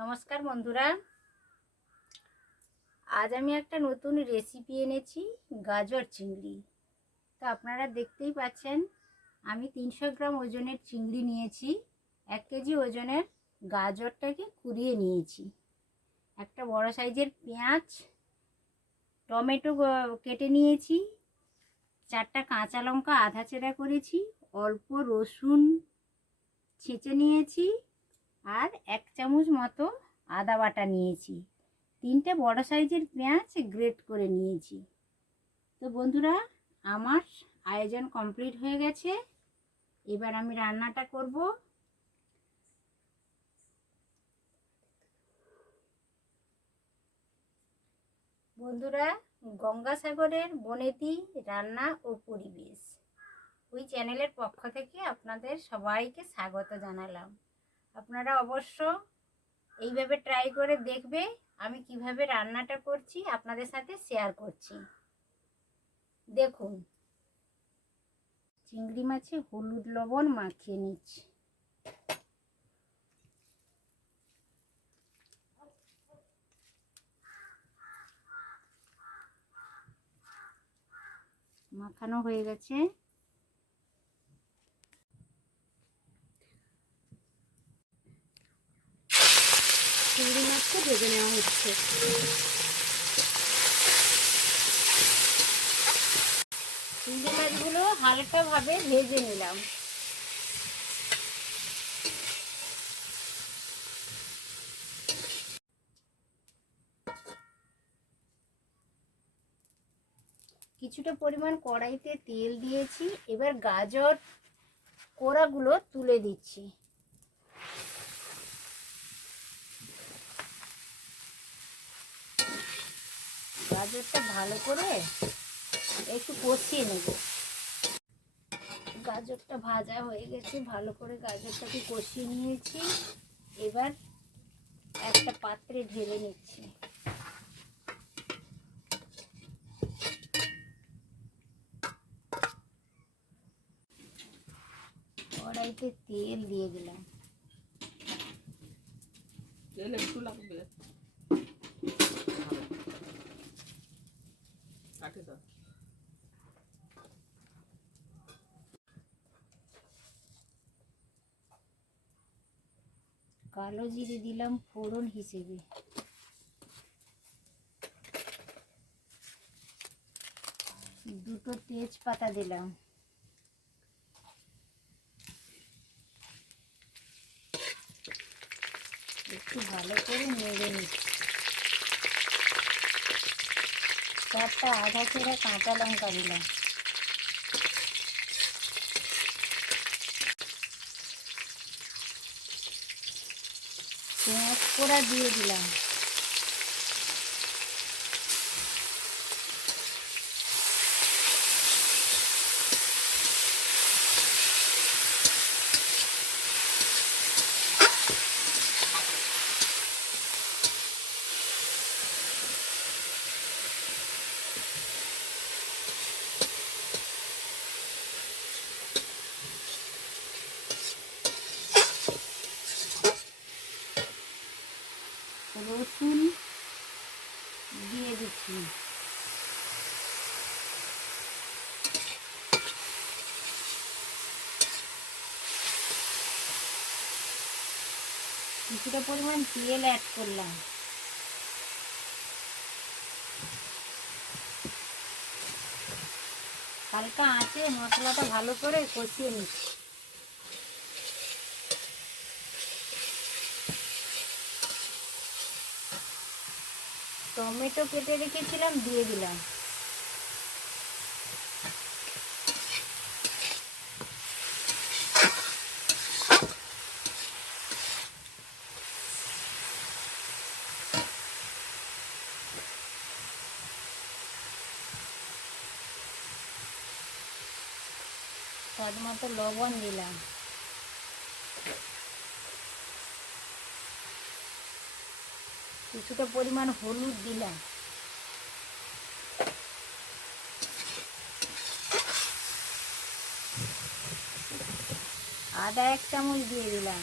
নমস্কার বন্ধুরা, আজ আমি একটা নতুন রেসিপি এনেছি, গাজর চিংড়ি। তো আপনারা দেখতেই পাচ্ছেন, আমি 300 গ্রাম ওজনের চিংড়ি নিয়েছি। 1 কেজি ওজনের গাজরটাকে কুড়িয়ে নিয়েছি। একটা বড় সাইজের পেঁয়াজ, টমেটো কেটে নিয়েছি, 4টা কাঁচা লঙ্কা আধা চেরা করেছি, অল্প রসুন ছেঁচে নিয়েছি, আর 1 চামচ মতো আদা বাটা নিয়েছি। 3টে বড় সাইজের পেঁয়াজ গ্রেট করে নিয়েছি। তো বন্ধুরা, আমার আয়োজন কমপ্লিট হয়ে গেছে। এবার আমি রান্নাটা করব। বন্ধুরা, গঙ্গাসাগরের বনেদি রান্না ও পরিবেশ ওই চ্যানেলের পক্ষ থেকে আপনাদের সবাইকে স্বাগত জানালাম। আপনারা অবশ্য এইভাবে ট্রাই করে দেখবে আমি কিভাবে রান্নাটা করছি, আপনাদের সাথে শেয়ার করছি। দেখুন, চিংড়ি মাছে হলুদ লবণ মাখিয়ে নিচ্ছি। মাখানো হয়ে গেছে। চিংড়ি মাছটা ভেজে নেওয়া হচ্ছে। চিংড়ি মাছগুলো হালকাভাবে ভেজে নিলাম। কিছুটা পরিমাণ কড়াইতে তেল দিয়েছি। এবার গাজর কোড়াগুলো তুলে দিচ্ছি। গাজরটা ভালো করে একটু কষিয়ে নেব। গাজরটা ভাজা হয়ে গেছে, ভালো করে গাজরটাকে কষিয়ে নিয়েছি। এবার একটা পাত্রে ঢেলে নিচ্ছি। কড়াইতে তেল দিয়ে দিলাম। তেল একটু লাগবে। কালো জিরে দিলাম ফোড়ন হিসেবে। দুটো তেজপাতা দিলাম। একটু ভালো করে নেড়ে নিচ্ছি। 4টা আধা চেরা কাঁচা লঙ্কা দিলাম। পেঁয়াজ কোড়া দিয়ে দিলাম। কিছুটা পরিমাণ তেল অ্যাড করলাম। হালকা আঁচে মশলাটা ভালো করে কষিয়ে নিচ্ছি। টমেটো কেটে রেখেছিলাম, দিয়ে দিলাম। স্বাদ মতো লবণ দিলাম। কিছুটা পরিমাণ হলুদ দিলাম। আদা 1 চামচ দিয়ে দিলাম।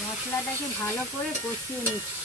মশলাটাকে ভালো করে কষিয়ে নিচ্ছি।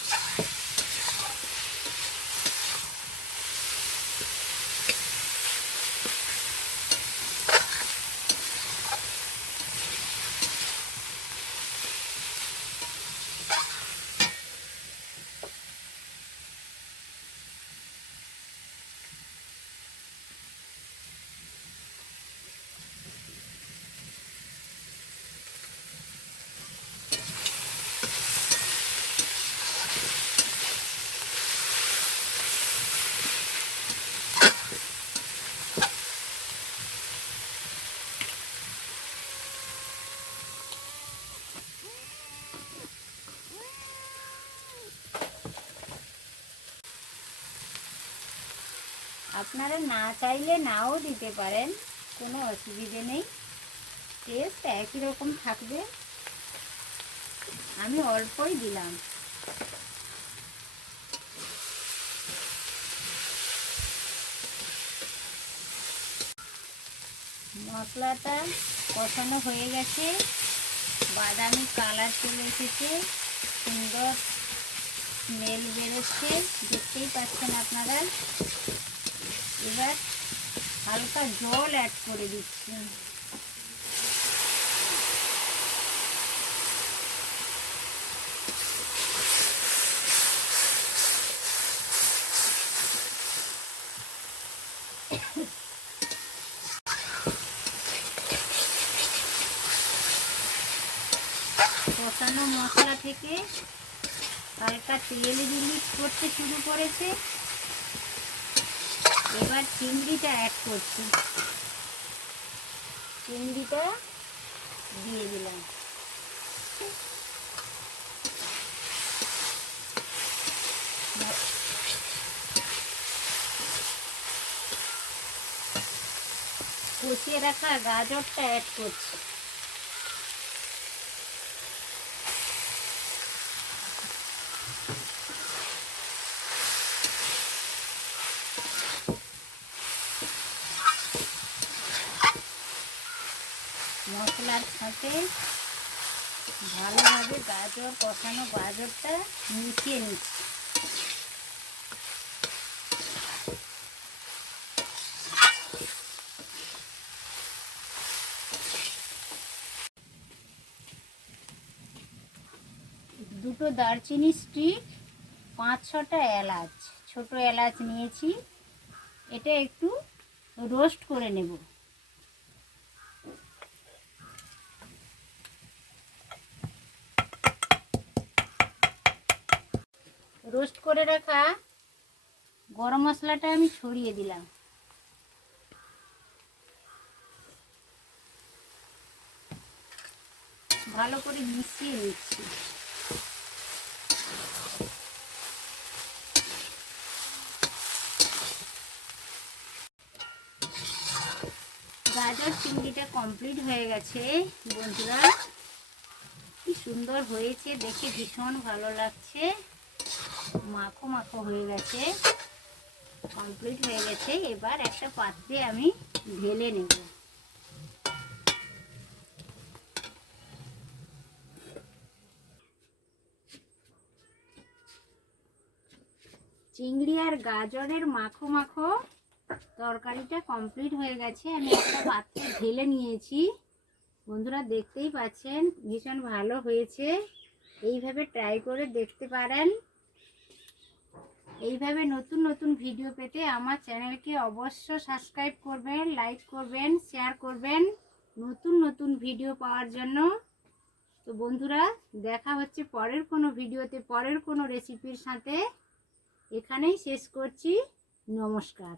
আপনারা না চাইলে নাও দিতে পারেন, কোনো অসুবিধে নেই, টেস্ট একই রকম থাকবে। আমি অল্পই দিলাম। মশলাটা কষানো হয়ে গেছে, বাদামি কালার চলে এসেছে, সুন্দর স্মেল বেরোচ্ছে, দেখতেই পাচ্ছেন আপনারা। এবার হালকা জল অ্যাড করে দিচ্ছি। কষানো মশলা থেকে হালকা তেল রিলিজ করতে শুরু করেছে। এবার চিংড়িটা অ্যাড করছি। চিংড়িটা দিয়ে দিলাম। কষিয়ে রাখা গাজরটা অ্যাড করছি। মশলার সাথে ভালোভাবে কষানো গাজরটা মিশিয়ে নিচ্ছি। দুটো দারচিনি স্টিক, 5-6টা এলাচ, ছোট এলাচ নিয়েছি। এটা একটু রোস্ট করে নেব। রোস্ট করে রাখা গরম মশলাটা আমি ছড়িয়ে দিলাম। ভালো করে মিশিয়ে নিচ্ছি। গাজর চিংড়িটা কমপ্লিট হয়ে গেছে বন্ধুরা। কি সুন্দর হয়েছে, দেখে ভীষণ ভালো লাগছে। মাখো মাখো হয়ে গেছে, কমপ্লিট হয়ে গেছে। এবার একটা পাত্রে আমি ঢেলে নেব। চিংড়ি আর গাজরের মাখো মাখো তরকারিটা কমপ্লিট হয়ে গেছে। আমি একটা পাত্রে ঢেলে নিয়েছি। বন্ধুরা দেখতেই পাচ্ছেন ভীষণ ভালো হয়েছে। এইভাবে ট্রাই করে দেখতে পারেন। এইভাবে নতুন নতুন ভিডিও পেতে আমার চ্যানেলকে অবশ্য সাবস্ক্রাইব করবেন, লাইক করবেন, শেয়ার করবেন নতুন নতুন ভিডিও পাওয়ার জন্য। তো বন্ধুরা দেখা হচ্ছে পরের কোনো ভিডিওতে, পরের কোনো রেসিপির সাথে। এখানেই শেষ করছি। নমস্কার।